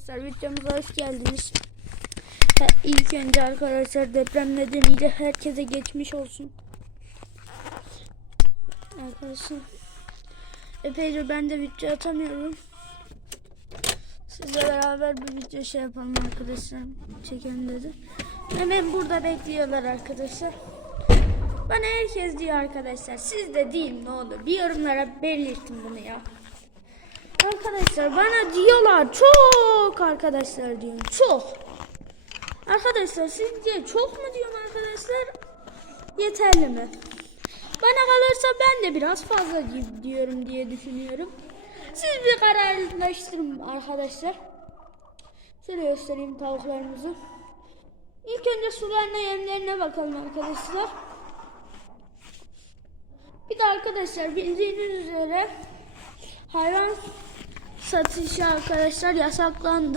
Arkadaşlar videomuza hoş geldiniz. İlk önce arkadaşlar deprem nedeniyle herkese geçmiş olsun. Arkadaşlar epeyce ben de video atamıyorum. Sizle beraber bir video şey yapalım arkadaşlar. Çekelim dedi. Hemen burada bekliyorlar arkadaşlar. Bana herkes diyor arkadaşlar. Siz de deyin ne olur. Bir yorumlara belirtin bunu ya. Arkadaşlar bana diyorlar çok arkadaşlar diyorum çok. Arkadaşlar sizce çok mu diyorum arkadaşlar? Yeterli mi? Bana kalırsa ben de biraz fazla di- diyorum diye düşünüyorum. Siz bir kararlaştırın arkadaşlar. Şöyle göstereyim tavuklarımızı. İlk önce sularına yemlerine bakalım arkadaşlar. Bir de arkadaşlar bildiğiniz üzere hayvan satışı arkadaşlar yasaklandı.